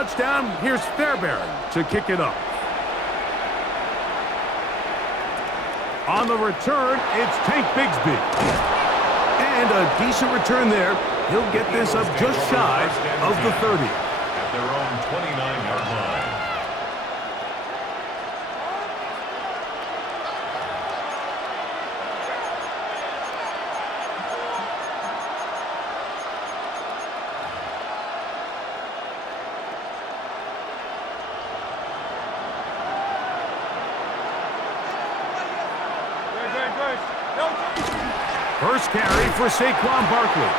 touchdown, here's Fairbairn to kick it up. On the return, it's Tank Bigsby. And a decent return there. He'll get this up just shy of the 30. At their own 29-yard line. First carry for Saquon Barkley.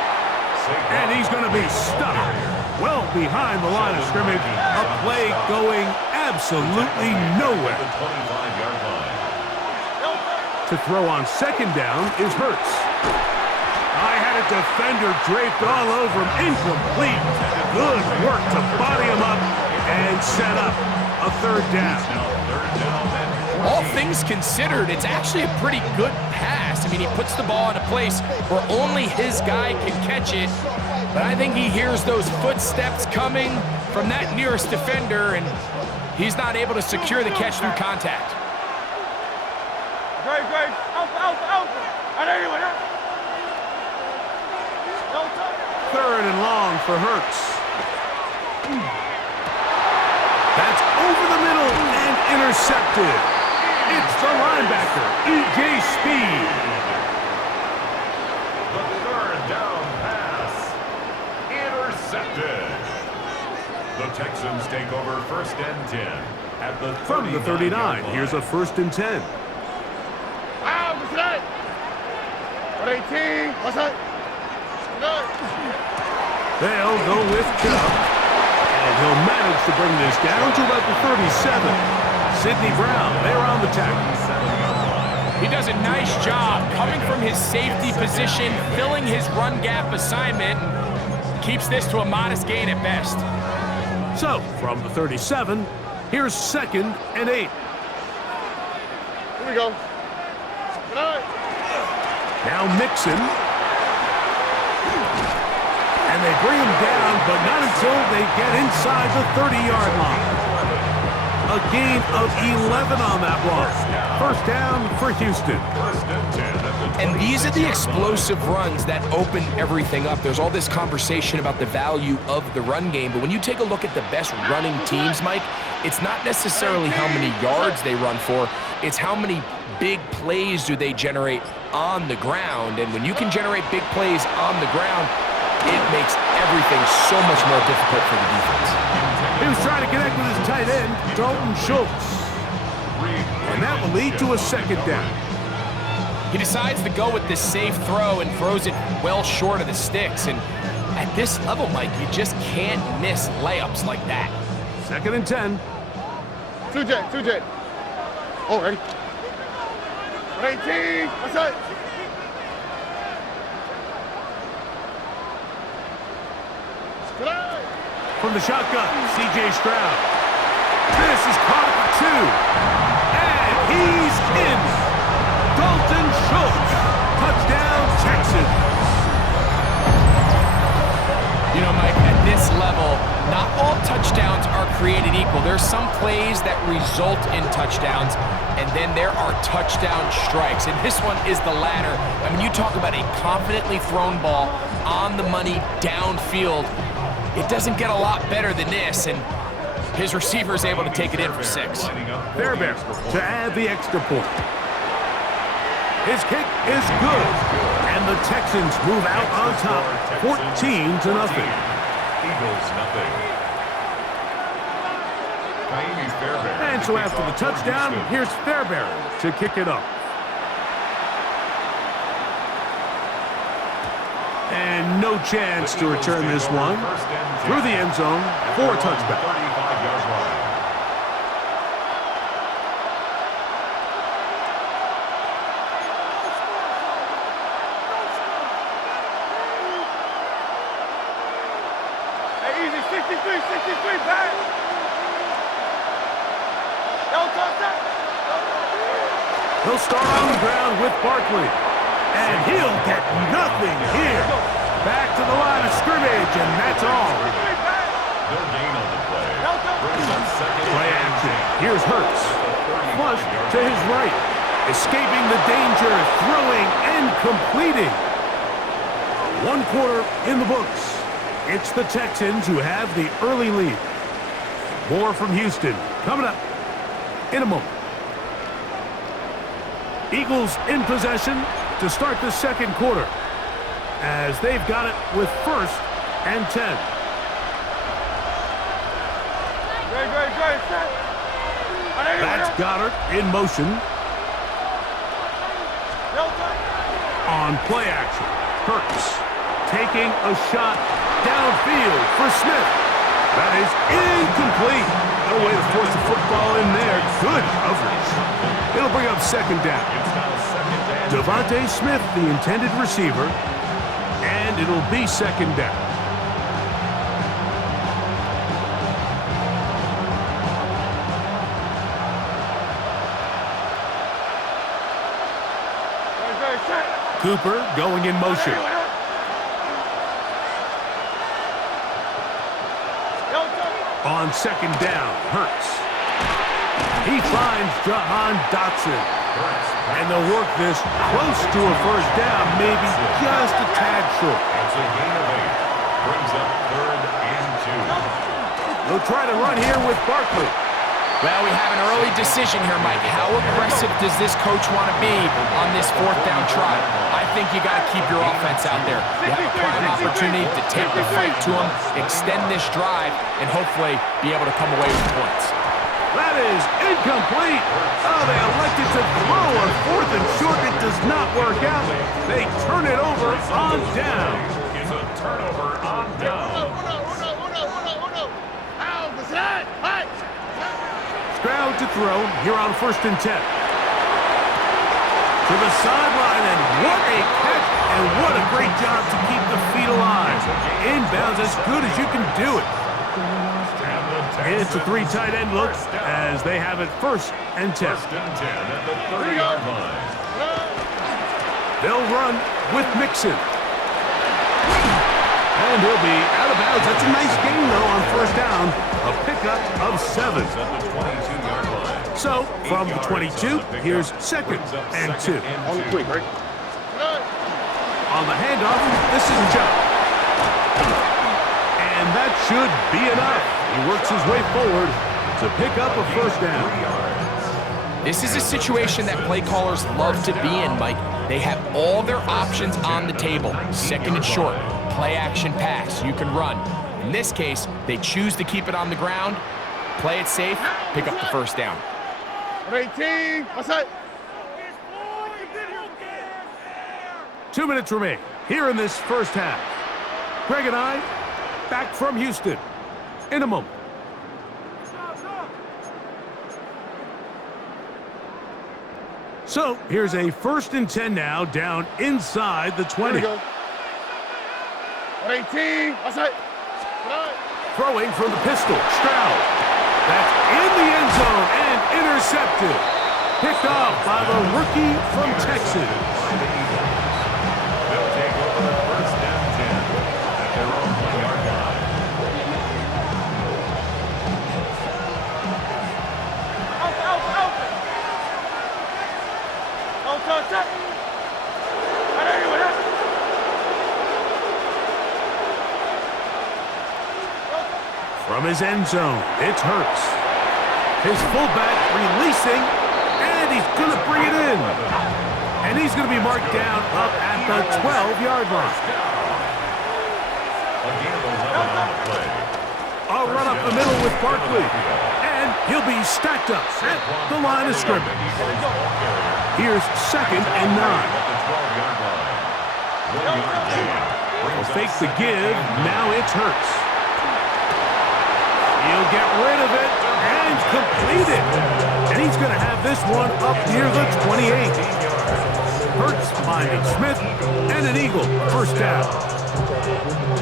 And he's going to be stopped well behind the line of scrimmage. A play going absolutely nowhere. To throw on second down is Hurts. I had a defender draped all over him. Incomplete. Good work to body him up and set up a third down. All things considered, it's actually a pretty good pass. I mean, he puts the ball in a place where only his guy can catch it. But I think he hears those footsteps coming from that nearest defender, and he's not able to secure the catch through contact. Great. Out. Third and long for Hurts. That's over the middle and intercepted. It's the linebacker, E.J. Speed. The third down pass. Intercepted. The Texans take over first and 10 at the 39. From the 39, here's a first and 10. What's that? 18. What's that? They'll go with Chubb. And he'll manage to bring this down to about the 37. Sidney Brown, they're on the tackle. He does a nice job coming from his safety position, filling his run gap assignment, and keeps this to a modest gain at best. So, from the 37, here's second and 8. Here we go. Now Mixon. And they bring him down, but not until they get inside the 30-yard line. A gain of 11 on that one. First down for Houston. And these are the explosive runs that open everything up. There's all this conversation about the value of the run game, but when you take a look at the best running teams, Mike, it's not necessarily how many yards they run for, it's how many big plays do they generate on the ground. And when you can generate big plays on the ground, it makes everything so much more difficult for the defense. He was trying to connect with his tight end, Dalton Schultz. And that will lead to a second down. He decides to go with this safe throw and throws it well short of the sticks. And at this level, Mike, you just can't miss layups like that. Second and 10. 2J. Oh, ready? 18. What's that? From the shotgun, C.J. Stroud. This is caught for 2. And he's in. Dalton Schultz. Touchdown, Texans. You know, Mike, at this level, not all touchdowns are created equal. There's some plays that result in touchdowns, and then there are touchdown strikes. And this one is the latter. I mean, you talk about a confidently thrown ball on the money downfield. It doesn't get a lot better than this, and his receiver is able to take it in for 6. Fairbairn to add the extra point. His kick is good, and the Texans move out on top, 14-0. Eagles nothing. And so after the touchdown, here's Fairbairn to kick it up. And no chance to return this one through the end zone for a touchback. Hey, easy, 63, back. Don't touch that. He'll start on the ground with Barkley. And he'll get nothing here. Back to the line of scrimmage, and that's all. No gain on the play. Here's Hurts. Flush to his right. Escaping the danger, throwing and completing. 1 quarter in the books. It's the Texans who have the early lead. More from Houston coming up in a moment. Eagles in possession to start the second quarter as they've got it with 1st and 10. Great, set. That's Goddard in motion. On play action, Hurts taking a shot downfield for Smith. That is incomplete. No way to force the football in there. Good coverage. It'll bring up 2nd down. Devontae Smith, the intended receiver, and it'll be 2nd down. Cooper going in motion. On 2nd down, Hurts. He finds Jahan Dotson. And they'll work this close to a 1st down, maybe just a tad short. It's a gain of 8. Brings up 3rd and 2. They'll try to run here with Barkley. Well, we have an early decision here, Mike. How aggressive does this coach want to be on this 4th down try? I think you got to keep your offense out there. You have a prime opportunity to take the fight to them, extend this drive, and hopefully be able to come away with points. That is incomplete. Oh, they elected to throw on 4th and short. It does not work out. They turn it over on down. Is a turnover on down. Stroud to throw here on 1st and 10. To the sideline, and what a catch, and what a great job to keep the feet alive. Inbounds as good as you can do it. It's a 3 tight end look as they have it 1st and 10. 1st and 10 at the 30-yard line. They'll run with Mixon. And he'll be out of bounds. That's a nice gain, though, on 1st down. A pickup of 7. At the 22-yard line. So, from the 22, here's 2nd and 2. On the quick, right? On the handoff, this is Joe. And that should be enough. He works his way forward to pick up a 1st down. This is a situation that play callers love to be in, Mike. They have all their options on the table. 2nd and short, play action pass, you can run. In this case, they choose to keep it on the ground, play it safe, pick up the 1st down. 18, what's that? 2 minutes remain here in this 1st half. Greg and I back from Houston in a moment. So here's a 1st and 10 now, down inside the 20. Here we go. 18, what's that? Throwing from the pistol, Stroud. That's in the end zone and intercepted. Picked off by the rookie from Texas. They'll take over 1st and 10 at their own 1-yard line. From his end zone, it's Hurts. His fullback releasing, and he's going to bring it in. And he's going to be marked down up at the 12-yard line. Again, they'll run it on the play. I'll run up the middle with Barkley. And he'll be stacked up at the line of scrimmage. Here's 2nd and 9. Will fake the give. Now it's Hurts. He'll get rid of it and complete it. And he's going to have this one up near the 28. Hurts finding Smith and an Eagle 1st down.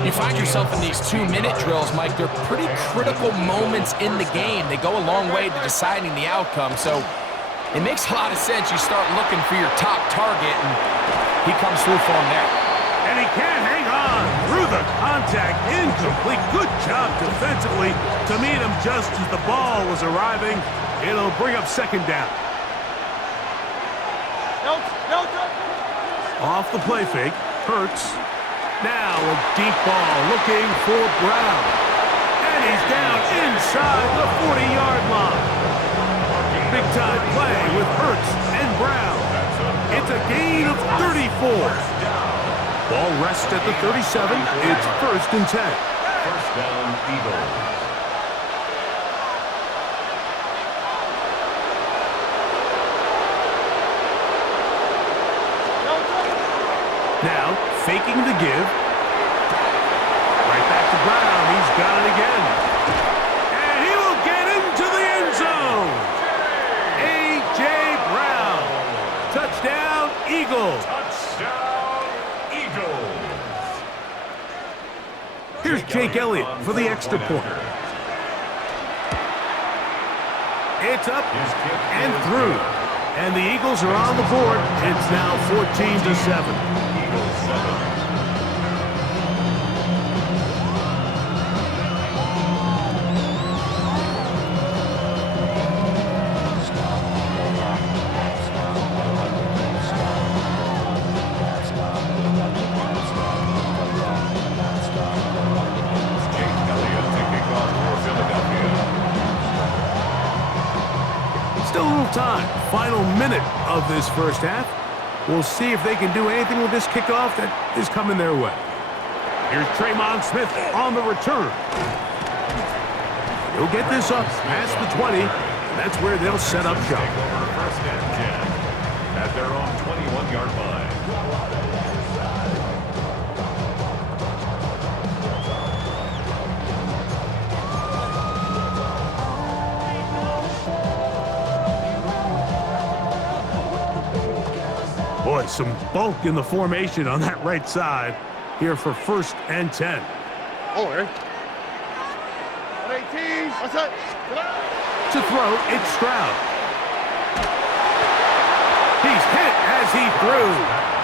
You find yourself in these 2-minute drills, Mike. They're pretty critical moments in the game. They go a long way to deciding the outcome. So it makes a lot of sense. You start looking for your top target, and he comes through for him there. And he can't hang on through the contact. Incomplete. Good job defensively to meet him just as the ball was arriving. It'll bring up second down. Off the play fake. Hurts. Now a deep ball looking for Brown. And he's down inside the 40-yard line. Big-time play with Hurts and Brown. It's a gain of 34. Ball rests at the 37. It's 1st and 10. First down, Eagles. Now, faking the give. Right back to Brown. He's got it again. And he will get into the end zone. A.J. Brown. Touchdown, Eagles. Touchdown, Eagles. Here's Jake Elliott for the extra point. It's up and through. And the Eagles are on the board. It's now 14-7. Eagles 7. Still a little time. Final minute of this first half. We'll see if they can do anything with this kickoff that is coming their way. Here's Tremon Smith on the return. He'll get this up past the 20, and that's where they'll set up shop. First and 10 at their own 21-yard line. Boy, some bulk in the formation on that right side here for 1st and 10. Oh, Aaron. 18. What's that? To throw, it's Stroud. He's hit as he threw.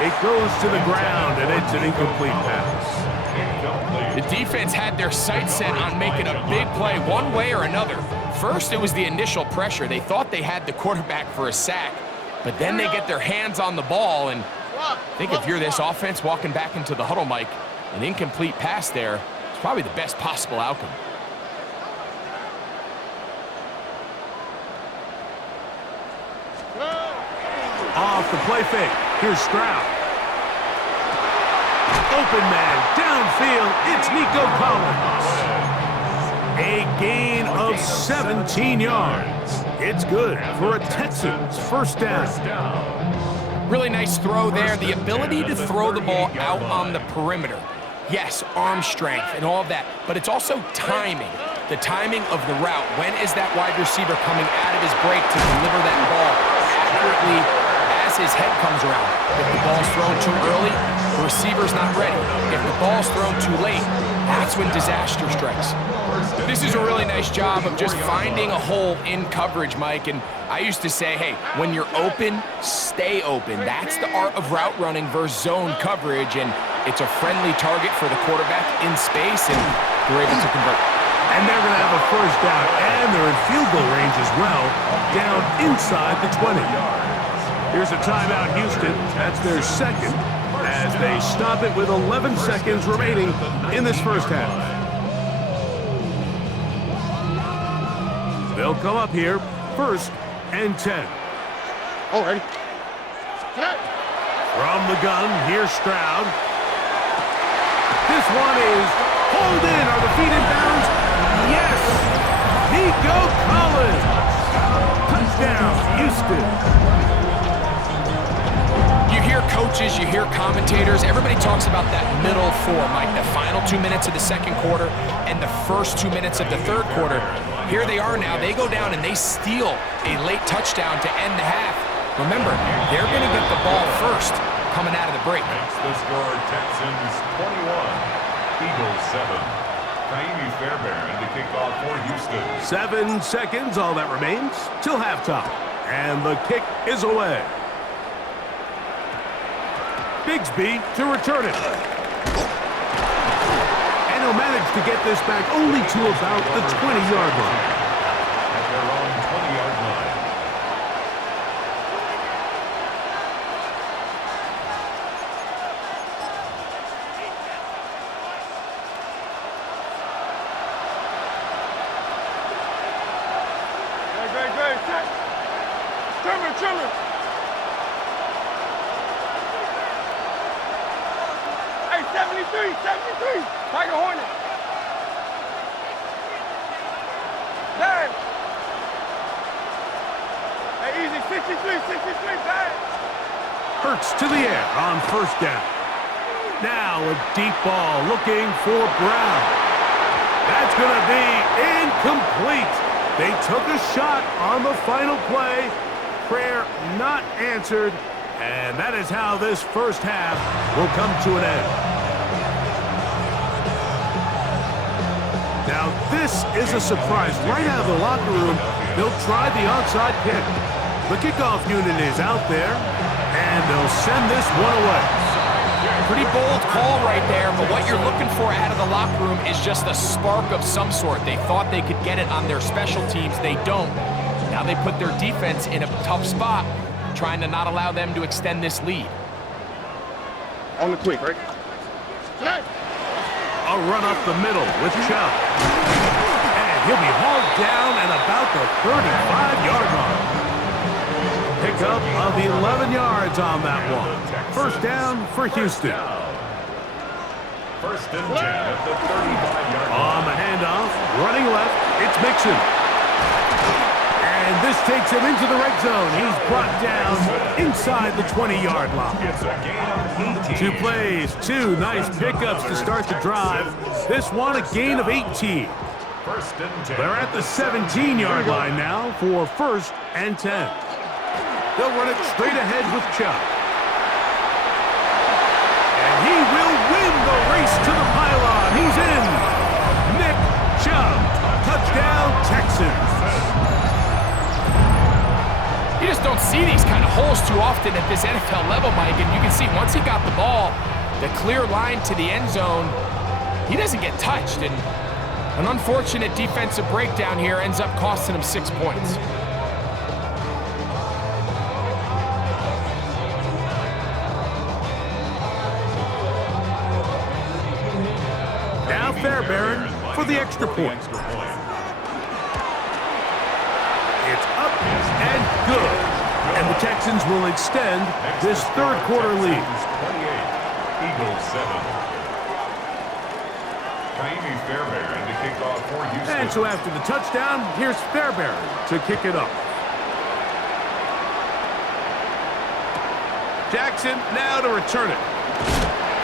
It goes to the ground, and it's an incomplete pass. The defense had their sights set on making a big play one way or another. First, it was the initial pressure. They thought they had the quarterback for a sack. But then they get their hands on the ball, and I think if you're this offense walking back into the huddle, Mike, an incomplete pass there is probably the best possible outcome. Off the play fake. Here's Stroud. Open man, downfield. It's Nico Collins. A gain of 17 yards. It's good for a Texans first down. Really nice throw there. The ability to throw the ball out on the perimeter. Yes, arm strength and all of that, but it's also timing. The timing of the route. When is that wide receiver coming out of his break to deliver that ball accurately as his head comes around? If the ball's thrown too early, the receiver's not ready. If the ball's thrown too late, that's when disaster strikes. This is a really nice job of just finding a hole in coverage, Mike. And I used to say, hey, when you're open, stay open. That's the art of route running versus zone coverage. And it's a friendly target for the quarterback in space, and they're able to convert. And they're going to have a first down, and they're in field goal range as well, down inside the 20. Here's a timeout, Houston. That's their second, as they stop it with 11 seconds remaining in this first half. They'll come up here, 1st and 10. Oh, ready. From the gun, here's Stroud. This one is pulled in. Are the feet in bounds? Yes! Nico Collins! Touchdown, Houston! You hear coaches, you hear commentators, everybody talks about that middle four, Mike, the final 2 minutes of the second quarter and the first 2 minutes of the third quarter. Here they are now. They go down and they steal a late touchdown to end the half. Remember, they're going to get the ball first coming out of the break. Makes the score Texans 21, Eagles 7. Naimi Fairbairn to kick off for Houston. 7 seconds, all that remains, till halftime. And the kick is away. Bigsby to return it. And he'll manage to get this back only to about the 20-yard line. At their own 20-yard line. Trimming. Hey, 73. Tiger Hornet. Dad. Hey, easy. 63, Dad. Hurts to the air on first down. Now a deep ball looking for Brown. That's going to be incomplete. They took a shot on the final play. Prayer not answered. And that is how this first half will come to an end. Now this is a surprise. Right out of the locker room, they'll try the onside kick. The kickoff unit is out there, and they'll send this one away. Pretty bold call right there, but what you're looking for out of the locker room is just a spark of some sort. They thought they could get it on their special teams. They don't. Now they put their defense in a tough spot, trying to not allow them to extend this lead. On the quick, right? A run up the middle with Chubb. And he'll be hauled down at about the 35-yard line. Pickup of 11 yards on that one. First down for Houston. First and 10 at the 35-yard line. On the handoff, running left, it's Mixon. And this takes him into the red zone. He's brought down inside the 20-yard line. It's a gain of 18. 2 plays, 2 nice pickups to start the drive. This one a gain of 18. First and 10. They're at the 17-yard line now for first and 10. They'll run it straight ahead with Chubb. And he will win the race to the pylon. He's in. Nick Chubb. Touchdown, Texans. You just don't see these kind of holes too often at this NFL level, Mike, and you can see once he got the ball, the clear line to the end zone, he doesn't get touched, and an unfortunate defensive breakdown here ends up costing him 6 points. Now Fairbairn for the extra point. It's up and good. And the Texans will extend this third quarter lead. 28, Eagles 7. Fairbairn to kick off for Houston. And so after the touchdown, here's Fairbairn to kick it up. Jackson now to return it.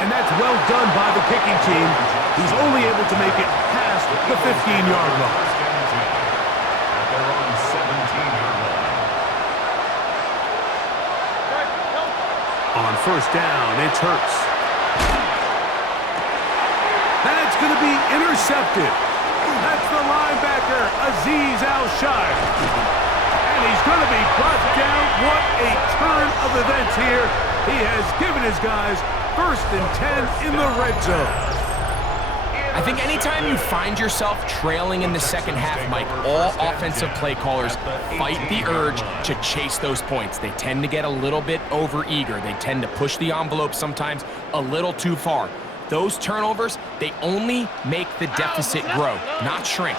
And that's well done by the kicking team. He's only able to make it past the 15-yard line. First and 10 at their own 17-yard line. On first down, it's Hurts. That's going to be intercepted. That's the linebacker, Azeez Al-Shire. And he's going to be brought down. What a turn of events here. He has given his guys first and 10 in the red zone. I think anytime you find yourself trailing in the second half, Mike, all offensive play callers fight the urge to chase those points. They tend to get a little bit overeager. They tend to push the envelope sometimes a little too far. Those turnovers, they only make the deficit grow, not shrink.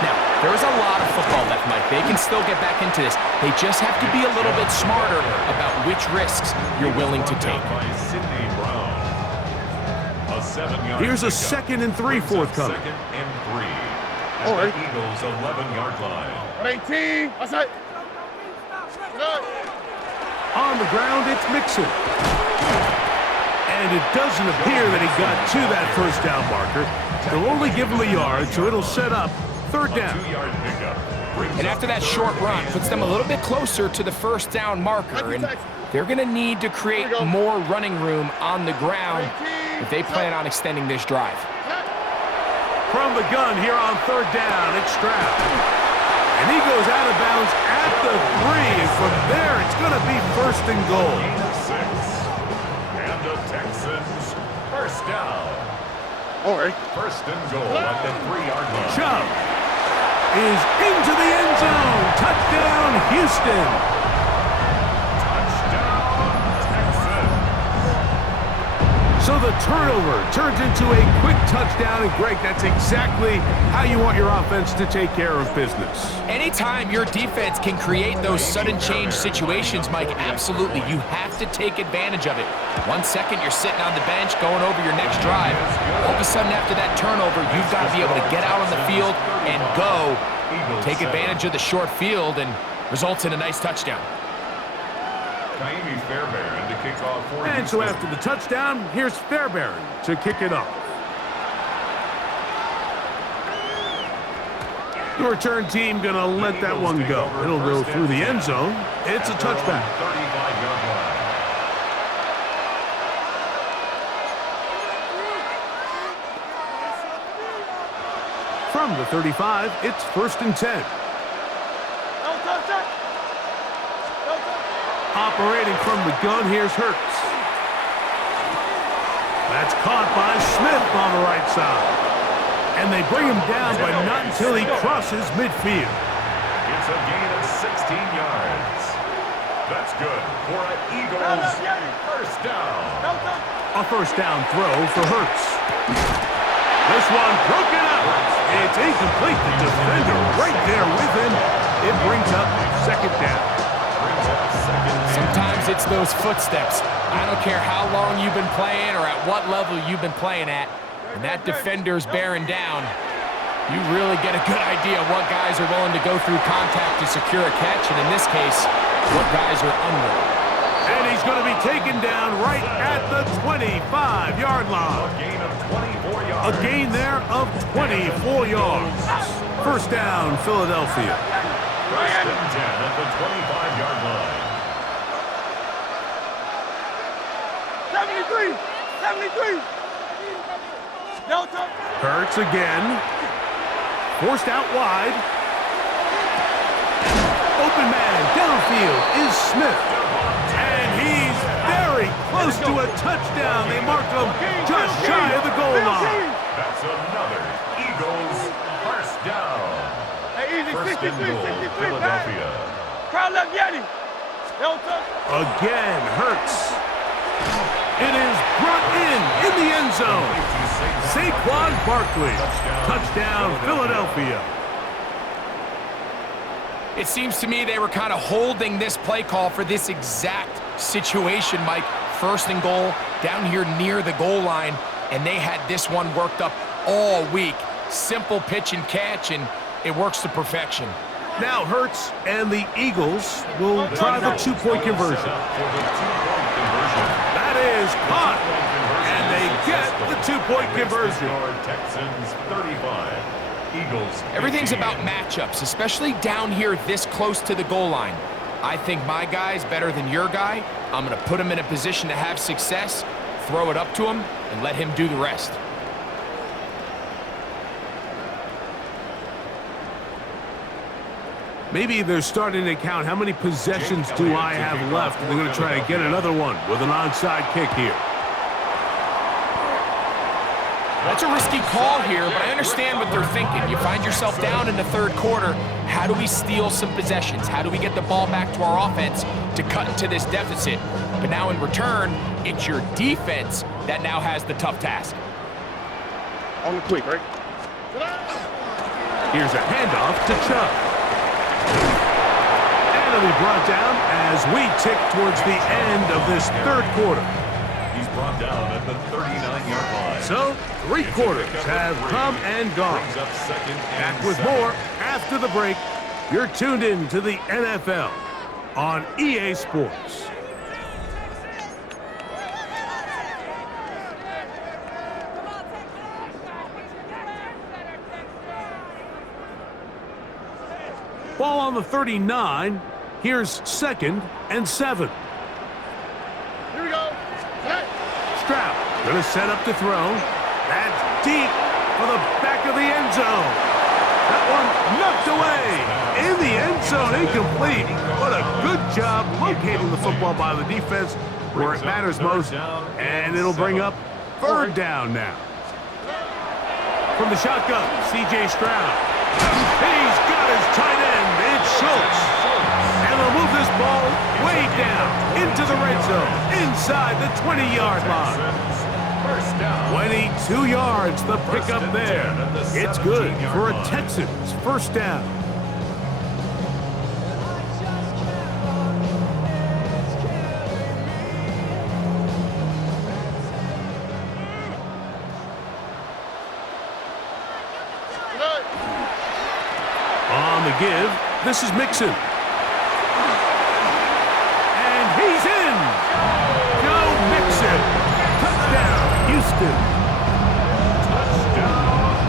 Now, there is a lot of football left, Mike. They can still get back into this. They just have to be a little bit smarter about which risks you're willing to take. Here's a 2nd and 3 forthcoming. 2nd and 3 at All right. the Eagles' 11-yard line. 18. Outside. On the ground, it's Mixon. And it doesn't appear that he got to that first down marker. They'll only give him a yard, so it'll set up third down. 2-yard pickup. And after that short run, puts them a little bit closer to the first down marker. And they're going to need to create more running room on the ground if they plan on extending this drive. From the gun here on third down, it's Stroud. And he goes out of bounds at the 3. And from there, it's going to be first and goal. 6. And the Texans first down. All right. First and goal at the 3-yard line. Chubb is into the end zone. Touchdown, Houston. Touchdown, Texans. So the turnover turns into a quick touchdown, and Greg, that's exactly how you want your offense to take care of business. Anytime your defense can create those sudden change situations, Mike, absolutely, you have to take advantage of it. 1 second, you're sitting on the bench going over your next drive. All of a sudden, after that turnover, you've got to be able to get out on the field and go. Take advantage of the short field, and results in a nice touchdown. Fairbairn to kick off for And so after the touchdown, here's Fairbairn to kick it off. The return team going to let that one go. It'll go through the end zone. It's a touchback. 35-yard line. From the 35, it's 1st and 10. Operating from the gun, here's Hurts. That's caught by Smith on the right side. And they bring him down, but not until he crosses midfield. It's a gain of 16 yards. That's good for an Eagles first down. A first down throw for Hurts. This one broken up. It's incomplete. The defender right there with him. It brings up 2nd down. Sometimes it's those footsteps. I don't care how long you've been playing or at what level you've been playing at. When that defender's bearing down, you really get a good idea of what guys are willing to go through contact to secure a catch, and in this case, what guys are unwilling. And he's going to be taken down right at the 25-yard line. A gain of 24 yards. A gain there of 24 yards. First down, Philadelphia. First and 10 at the 25-yard line. 73. Delta. Hurts again. Forced out wide. Open man downfield is Smith. And he's very close to a touchdown. They marked him just shy of the goal line. That's another Eagles first down. First and goal, Philadelphia. Crowd left Yeti. Delta. Again, Hurts. It is brought in the end zone. Saquon Barkley. Touchdown, Philadelphia. It seems to me they were kind of holding this play call for this exact situation, Mike. First and goal, down here near the goal line, and they had this one worked up all week. Simple pitch and catch, and it works to perfection. Now Hurts and the Eagles will try the two-point conversion. That is caught, and they get the two-point conversion. Texans 35, Eagles. Everything's about matchups, especially down here this close to the goal line. I think my guy's better than your guy. I'm going to put him in a position to have success, throw it up to him, and let him do the rest. Maybe they're starting to count how many possessions do I have left, and they're going to try to get another one with an onside kick here. That's a risky call here, but I understand what they're thinking. You find yourself down in the third quarter. How do we steal some possessions? How do we get the ball back to our offense to cut into this deficit? But now in return, it's your defense that now has the tough task. On the quick, right? Here's a handoff to Chubb. And it'll be brought down as we tick towards the end of this third quarter. He's brought down at the 39-yard line. So, 3 quarters have come and gone. Brings up second and Back with 7. more after the break. You're tuned in to the NFL on EA Sports. Ball on the 39. Here's 2nd and 7. Here we go. Stroud going to set up to throw. That's deep for the back of the end zone. That one knocked away in the end zone, incomplete. What a good job locating the football by the defense where it matters most. And it'll bring up 3rd down now. From the shotgun, C.J. Stroud. He's got his tight end. It's Schultz. And they'll move this ball way down into the red zone, inside the 20-yard line. First down. 22 yards, the pickup and there. 10 at the It's good 17-yard for a line. Texans first down. Good. On the give, this is Mixon. And he's in. Joe Mixon. Touchdown, Houston.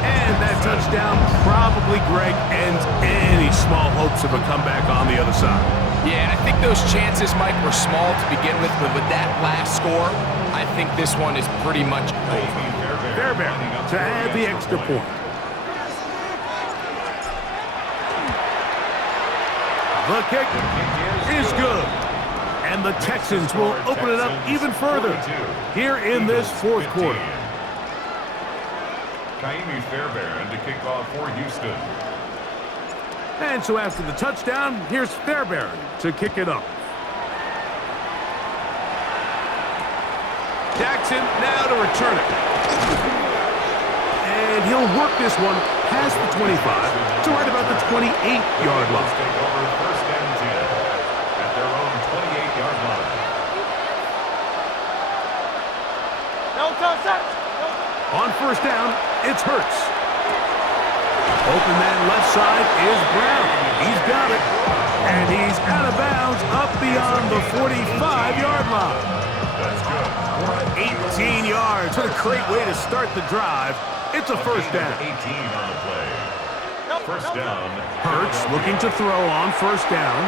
And that touchdown probably, Greg, ends any small hopes of a comeback on the other side. Yeah, and I think those chances, Mike, were small to begin with, but with that last score, I think this one is pretty much over. Fairbairn to add the extra point. The kick is good. And the Texans will open it up even further here in this fourth quarter. Kaimi Fairbairn to kick off for Houston. And so after the touchdown, here's Fairbairn to kick it up. Jackson now to return it. And he'll work this one past the 25 to right about the 28-yard line. Take over first and 10 at their own 28-yard line. No touch, touch. On first down, it's Hurts. Open man left side is Brown. He's got it. And he's out of bounds up beyond the 45-yard line. That's good. 18 yards. What a great way to start the drive. It's a first down. 18 on the play. First down. Hurts looking to throw on first down.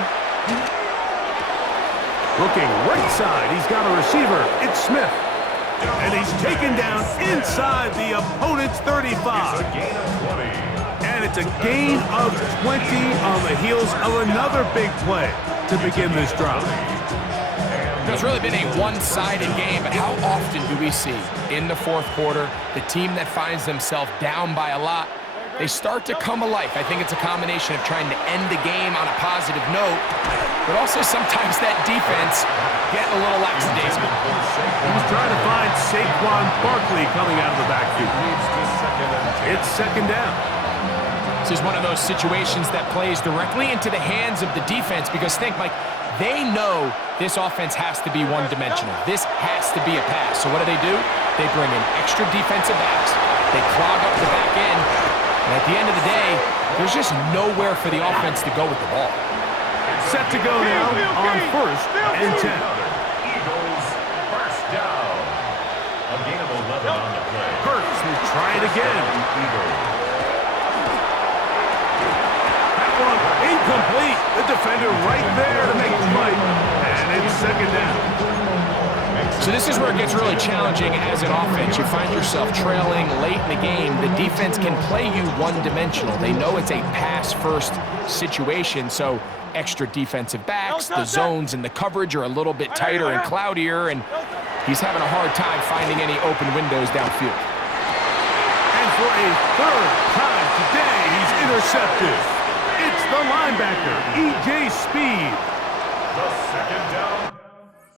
Looking right side. He's got a receiver. It's Smith. And he's taken down inside the opponent's 35. It's a gain of 20. And it's a gain of 20 on the heels of another big play to begin this drive. It's really been a one-sided game, but how often do we see in the fourth quarter the team that finds themselves down by a lot, they start to come alive. I think it's a combination of trying to end the game on a positive note, but also sometimes that defense getting a little lackadaisical. He's trying to find Saquon Barkley coming out of the backfield. It's second down. This is one of those situations that plays directly into the hands of the defense because think, Mike, they know this offense has to be one-dimensional. This has to be a pass. So what do? They bring in extra defensive backs. They clog up the back end. And at the end of the day, there's just nowhere for the offense to go with the ball. Set to go now on first and 10. Eagles first down. A gain of 11 on the play. Hurts will try it again. That one incomplete. The defender right there to make the fight. And it's second down. So this is where it gets really challenging as an offense. You find yourself trailing late in the game. The defense can play you one-dimensional. They know it's a pass-first situation, so extra defensive backs, the zones and the coverage are a little bit tighter and cloudier, and he's having a hard time finding any open windows downfield. And for a third time today, he's intercepted. It's the linebacker, E.J. Speed. The second down